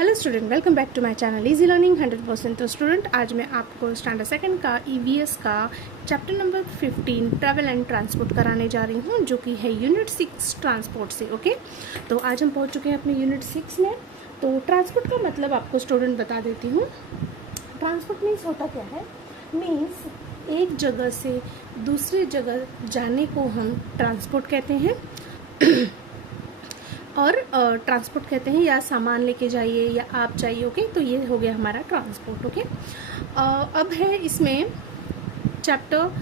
Hello student, welcome back to my channel easy learning 100%। तो student, आज मैं आपको स्टैंडर्ड सेकंड का ईवीएस का chapter number 15 travel and transport कराने जा रही हूँ, जो कि है यूनिट 6 ट्रांसपोर्ट से। ओके, तो आज हम पहुँच चुके हैं अपने यूनिट 6 में। तो ट्रांसपोर्ट का मतलब आपको स्टूडेंट बता देती हूँ। ट्रांसपोर्ट मीन्स होता क्या है? मीन्स एक जगह से दूसरी जगह जाने को हम ट्रांसपोर्ट कहते हैं और ट्रांसपोर्ट कहते हैं, या सामान लेके जाइए या आप जाइए। ओके, तो ये हो गया हमारा ट्रांसपोर्ट। ओके, अब है इसमें chapter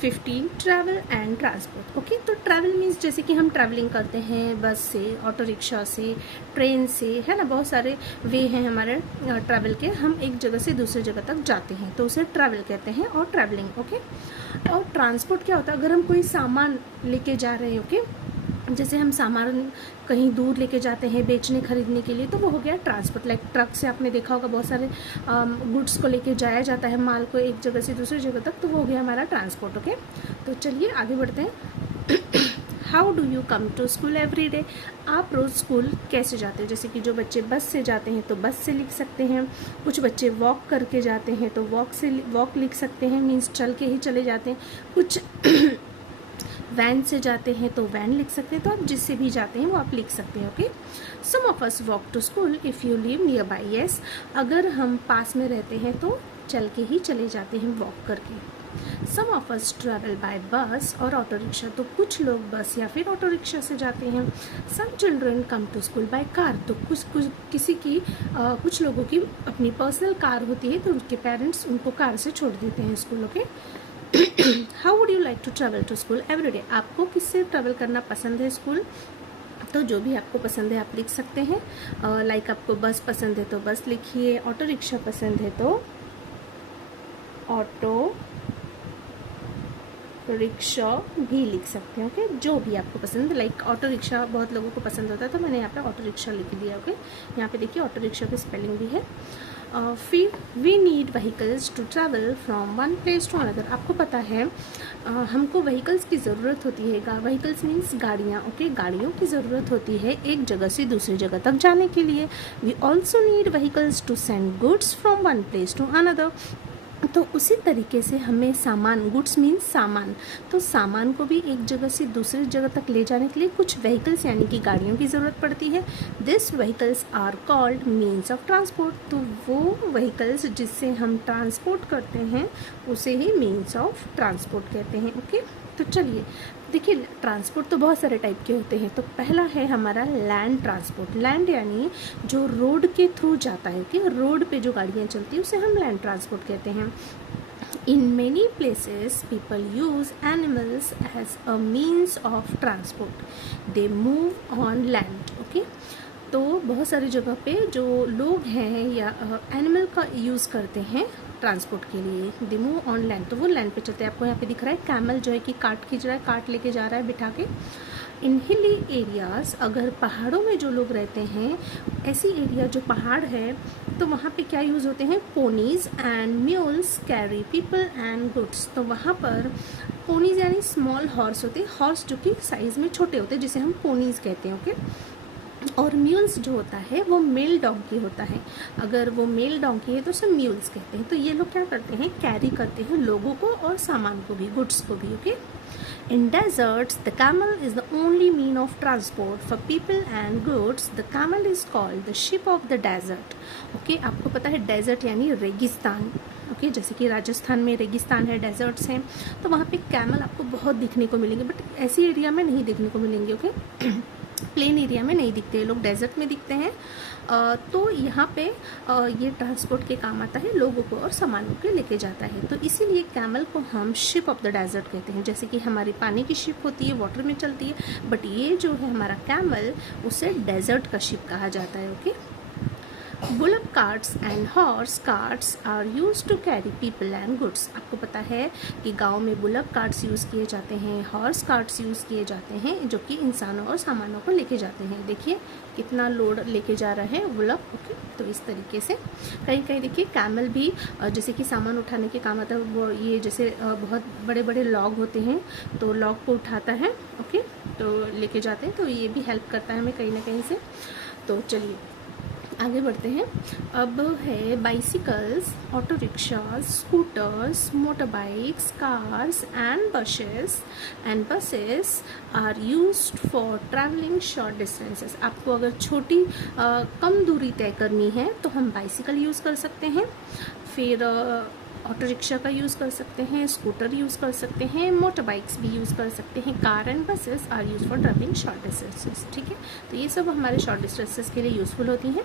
15 travel and transport. Okay, तो ट्रैवल मीन्स जैसे कि हम ट्रैवलिंग करते हैं बस से, ऑटो रिक्शा से, ट्रेन से, है ना। बहुत सारे वे हैं हमारे ट्रैवल के। हम एक जगह से दूसरी जगह तक जाते हैं तो उसे ट्रैवल कहते हैं और ट्रैवलिंग। ओके, और ट्रांसपोर्ट क्या होता है? अगर हम कोई सामान लेके जा रहे हैं, ओके, जैसे हम सामान कहीं दूर लेके जाते हैं बेचने खरीदने के लिए, तो वो हो गया ट्रांसपोर्ट। लाइक ट्रक से आपने देखा होगा बहुत सारे गुड्स को लेके जाया जाता है, माल को एक जगह से दूसरी जगह तक, तो वो हो गया हमारा ट्रांसपोर्ट। ओके, तो चलिए आगे बढ़ते हैं। How do you come to school every day? आप रोज़ स्कूल कैसे जाते हैं? जैसे कि जो बच्चे बस से जाते हैं तो बस से लिख सकते हैं, कुछ बच्चे वॉक करके जाते हैं तो वॉक लिख सकते हैं, मीन्स चल के ही चले जाते हैं। कुछ वैन से जाते हैं तो वैन लिख सकते हैं। तो आप जिससे भी जाते हैं वो आप लिख सकते हैं। Okay, some of us walk to school if you live nearby. Yes, अगर हम पास में रहते हैं तो चल के ही चले जाते हैं, वॉक करके। सम ऑफ अस ट्रैवल बाय बस और ऑटो रिक्शा, तो कुछ लोग बस या फिर ऑटो रिक्शा से जाते हैं। Some children come to school by car, तो कुछ लोगों की अपनी पर्सनल कार होती है तो उनके पेरेंट्स उनको कार से छोड़ देते हैं school. Okay, how would you like to travel to school every day? आपको किससे ट्रैवल करना पसंद है स्कूल? तो जो भी आपको पसंद है आप लिख सकते हैं। लाइक आपको बस पसंद है तो बस लिखिए, ऑटो रिक्शा पसंद है तो ऑटो रिक्शा भी लिख सकते हैं। ओके, जो भी आपको पसंद है। लाइक ऑटो रिक्शा बहुत लोगों को पसंद होता है तो मैंने यहाँ पे ऑटो रिक्शा लिख दिया। ओके, यहाँ पे देखिए ऑटो रिक्शा की स्पेलिंग भी है। फिर we need vehicles to travel from one place to another. आपको पता है हमको व्हीकल्स की ज़रूरत होती है। व्हीकल्स मीन्स गाड़ियाँ। ओके, गाड़ियों की ज़रूरत होती है एक जगह से दूसरी जगह तक जाने के लिए। We also need vehicles to send goods from one place to another. तो उसी तरीके से हमें सामान, गुड्स मीन्स सामान, तो सामान को भी एक जगह से दूसरी जगह तक ले जाने के लिए कुछ व्हीकल्स यानी कि गाड़ियों की ज़रूरत पड़ती है। This vehicles are called means of transport. तो वो व्हीकल्स जिससे हम ट्रांसपोर्ट करते हैं उसे ही मीन्स ऑफ ट्रांसपोर्ट कहते हैं। ओके, तो चलिए देखिए, ट्रांसपोर्ट तो बहुत सारे टाइप के होते हैं। तो पहला है हमारा लैंड ट्रांसपोर्ट। लैंड यानी जो रोड के थ्रू जाता है, कि रोड पे जो गाड़ियाँ चलती है उसे हम लैंड ट्रांसपोर्ट कहते हैं। In many places, people use animals as a means of transport. They move on land. Okay? तो बहुत सारी जगह पे जो लोग हैं या एनिमल का यूज़ करते हैं ट्रांसपोर्ट के लिए। दे मूव ऑन लैंड, तो वो लैंड पे चलते हैं। आपको यहाँ पे दिख रहा है कैमल जो है कि काट खींच रहा है, काट लेके जा रहा है बिठा के। इन हिली एरियाज़, अगर पहाड़ों में जो लोग रहते हैं, ऐसी एरिया जो पहाड़ है, तो वहाँ पे क्या यूज़ होते हैं? Ponies and mules carry people and goods. तो वहाँ पर पोनीज यानी स्मॉल हॉर्स होते हैं, हॉर्स जो कि साइज़ में छोटे होते हैं, जिसे हम पोनीज कहते हैं। ओके, और म्यूल्स जो होता है वो मेल डोंकी होता है। अगर वो मेल डोंकी है तो उसे म्यूल्स कहते हैं। तो ये लोग क्या करते हैं? कैरी करते हैं लोगों को और सामान को भी, गुड्स को भी। Okay, in deserts the camel is the only mean of transport for people and goods. The camel is called the ship of the desert. Okay, आपको पता है डेजर्ट यानी रेगिस्तान। ओके, जैसे कि राजस्थान में रेगिस्तान है, डेजर्ट्स हैं, तो वहाँ पे कैमल आपको बहुत दिखने को मिलेंगे, बट ऐसी एरिया में नहीं देखने को मिलेंगे। ओके, प्लेन एरिया में नहीं दिखते, लोग डेजर्ट में दिखते हैं। तो यहाँ पे ये ट्रांसपोर्ट के काम आता है, लोगों को और सामानों के लेके जाता है। तो इसीलिए कैमल को हम शिप ऑफ द डेजर्ट कहते हैं। जैसे कि हमारी पानी की शिप होती है, वाटर में चलती है, बट ये जो है हमारा कैमल, उसे डेजर्ट का शिप कहा जाता है। Okay, bullock carts and horse carts are use to carry people and goods. आपको पता है कि गांव में बुलक कार्ट्स यूज़ किए जाते हैं, हॉर्स कार्ट्स यूज़ किए जाते हैं, जो कि इंसानों और सामानों को लेके जाते हैं। देखिए कितना लोड लेके जा रहे हैं बुलक। ओके, तो इस तरीके से कहीं कहीं देखिए कैमल भी जैसे कि सामान उठाने के काम आता है। वो ये जैसे बहुत बड़े बड़े लॉग होते हैं तो लॉग को उठाता है। ओके, तो लेके जाते हैं, तो ये भी हेल्प करता है हमें कहीं ना कहीं से। तो चलिए आगे बढ़ते हैं। अब है bicycles, auto rickshaws, scooters, motorbikes, cars and buses are used for travelling short distances. आपको अगर छोटी कम दूरी तय करनी है तो हम बाइसिकल यूज़ कर सकते हैं, फिर ऑटो रिक्शा का यूज़ कर सकते हैं, स्कूटर यूज़ कर सकते हैं, मोटर बाइक्स भी यूज़ कर सकते हैं, car and buses are use for travelling short distances. ठीक है, तो ये सब हमारे शॉर्ट डिस्टेंसेस के लिए यूज़फुल होती हैं।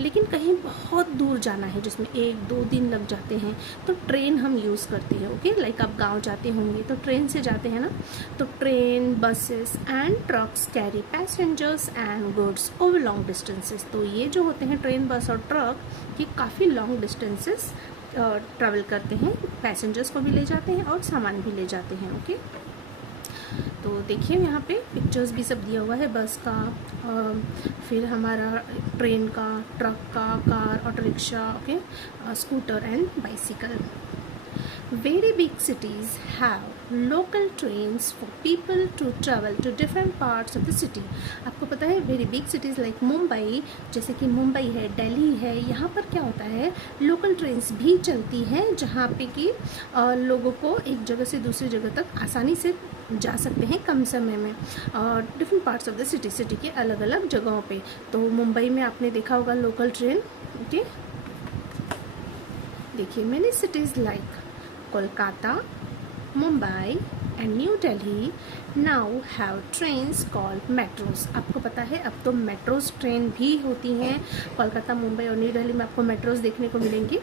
लेकिन कहीं बहुत दूर जाना है जिसमें 1-2 दिन लग जाते हैं तो ट्रेन हम यूज़ करते हैं। ओके, लाइक आप गाँव जाते होंगे तो ट्रेन से जाते हैं ना, तो train, buses and trucks carry passengers and goods over long distances. तो ये जो होते हैं ट्रेन, बस और ट्रक, ये काफ़ी लॉन्ग डिस्टेंसेस ट्रैवल करते हैं, पैसेंजर्स को भी ले जाते हैं और सामान भी ले जाते हैं। ओके, तो देखिए यहाँ पे पिक्चर्स भी सब दिया हुआ है, बस का, फिर हमारा ट्रेन का, ट्रक का, car, auto rickshaw, okay, scooter and bicycle. Very big cities have local trains for people to travel to different parts of the city. आपको पता है very big cities like Mumbai, जैसे कि मुंबई है, दिल्ली है, यहाँ पर क्या होता है, लोकल ट्रेन्स भी चलती हैं जहाँ पे कि लोगों को एक जगह से दूसरी जगह तक आसानी से जा सकते हैं कम समय में, different parts of the city के अलग अलग जगहों पे। तो मुंबई में आपने देखा होगा लोकल ट्रेन। ओके, देखिए many cities like Kolkata, Mumbai and New Delhi now have trains called metros. आपको पता है अब तो मेट्रोज ट्रेन भी होती हैं, कोलकाता, मुंबई और न्यू दिल्ली में आपको मेट्रोज देखने को मिलेंगी।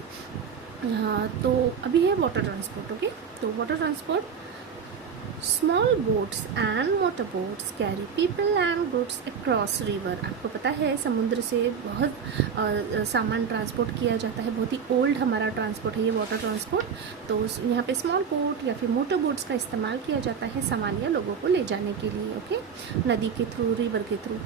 हाँ, तो अभी है वाटर ट्रांसपोर्ट। ओके, तो water transport, small boats and motor boats carry people and goods across river. आपको पता है समुद्र से बहुत सामान ट्रांसपोर्ट किया जाता है, बहुत ही ओल्ड हमारा ट्रांसपोर्ट है ये वाटर ट्रांसपोर्ट। तो यहाँ पे स्मॉल बोट या फिर मोटर बोट्स का इस्तेमाल किया जाता है सामान या लोगों को ले जाने के लिए। ओके, नदी के थ्रू, रिवर के through.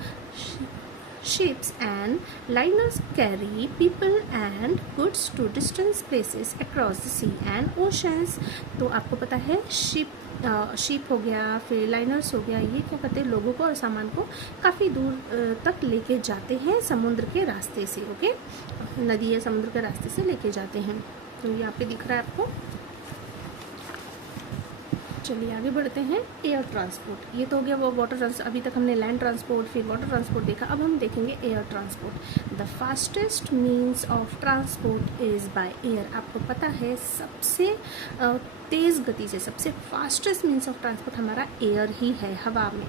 Ships and liners carry people and goods to distant places across the sea and oceans. तो आपको पता है शिप हो गया, फिर लाइनर्स हो गया, ये क्या करते हैं, लोगों को और सामान को काफ़ी दूर तक लेके जाते हैं समुद्र के रास्ते से। ओके, नदी या समुद्र के रास्ते से लेके जाते हैं। तो यहाँ पे दिख रहा है आपको। चलिए आगे बढ़ते हैं। एयर ट्रांसपोर्ट, ये तो हो गया वो वाटर ट्रांसपोर्ट। अभी तक हमने लैंड ट्रांसपोर्ट, फिर वाटर ट्रांसपोर्ट देखा, अब हम देखेंगे air transport. The fastest means of transport is by air. आपको पता है सबसे तेज़ गति से, सबसे फास्टेस्ट मीन्स ऑफ ट्रांसपोर्ट हमारा एयर ही है, हवा में।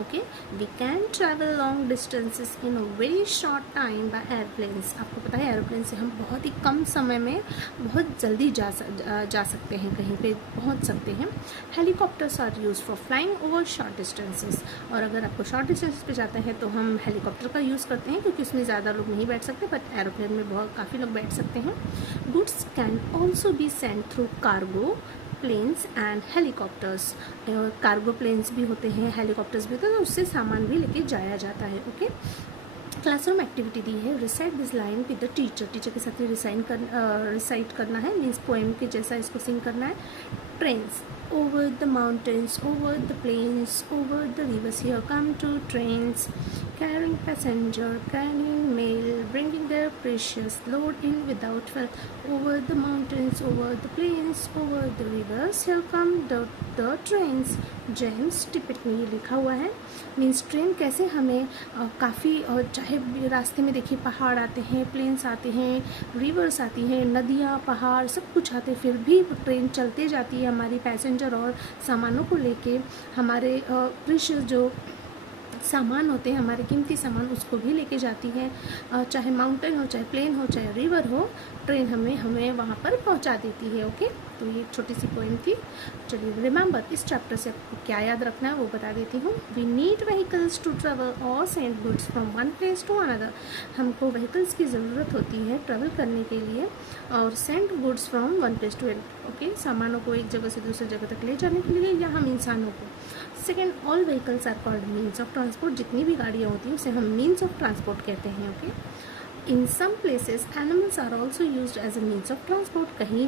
Okay, we can travel long distances in a very short time by airplanes. आपको पता है एयरप्लेन से हम बहुत ही कम समय में बहुत जल्दी जा सकते हैं, कहीं पे पहुंच सकते हैं। Helicopters are use for flying over short distances. और अगर आपको शॉर्ट डिस्टेंस पे जाते हैं तो हम हेलीकॉप्टर का यूज़ करते हैं, क्योंकि उसमें ज़्यादा लोग नहीं बैठ सकते, बट एरोप्लेन में बहुत काफ़ी लोग बैठ सकते हैं। Goods can also be send through cargo planes and helicopters. Cargo planes भी होते हैं, हेलीकॉप्टर्स भी होते हैं, तो उससे सामान भी लेके जाया जाता है। ओके, क्लासरूम एक्टिविटी दी है, recite this line with the teacher. Teacher के साथ ही रिसाइट करना है, मीन्स पोएम के जैसा इसको सिंग करना है। Trains, over the mountains, over the plains, over the rivers, here come two trains carrying passenger, carrying mail, bringing their precious load in without fail. Over the mountains, over the plains, over the rivers, here come the trains. James टिपिट में ये लिखा हुआ है, means train कैसे हमें काफ़ी, चाहे रास्ते में देखिए पहाड़ आते हैं, प्लेन्स आते हैं, रिवर्स आती हैं, नदियाँ, पहाड़ सब कुछ आते हैं, फिर भी ट्रेन चलते जाती है हमारी पैसेंजर और सामानों को लेके। हमारे प्रीशियस जो सामान होते हैं, हमारे कीमती सामान, उसको भी लेके जाती है। चाहे माउंटेन हो, चाहे प्लेन हो, चाहे रिवर हो, ट्रेन हमें वहाँ पर पहुँचा देती है। ओके, तो ये छोटी सी पोएम थी। चलिए रिमेंबर, इस चैप्टर से आपको क्या याद रखना है वो बता देती हूँ। We need vehicles to travel और send goods from one place to another. हमको व्हीकल्स की ज़रूरत होती है ट्रेवल करने के लिए, और send goods from one place to okay, सामानों को एक जगह से दूसरी जगह तक ले जाने के लिए, या हम इंसानों को। Second, all vehicles are called means of transport. जितनी भी गाड़ियाँ होती हैं उसे हम मीन्स ऑफ ट्रांसपोर्ट कहते हैं। Okay, in some places animals are also use as a means of transport. कहीं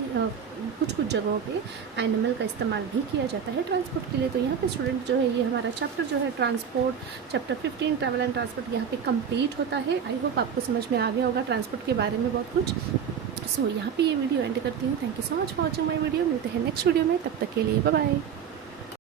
कुछ जगहों पे एनिमल का इस्तेमाल भी किया जाता है ट्रांसपोर्ट के लिए। तो यहाँ पे स्टूडेंट जो है ये हमारा चैप्टर जो है transport, chapter 15 travel and transport यहाँ पे कंप्लीट होता है। आई होप आपको समझ में आ गया होगा ट्रांसपोर्ट के बारे में बहुत कुछ। सो यहाँ पे ये वीडियो एंड करती हूँ। Thank you so much for watching my video. मिलते हैं नेक्स्ट वीडियो में, तब तक के लिए बाय बाय।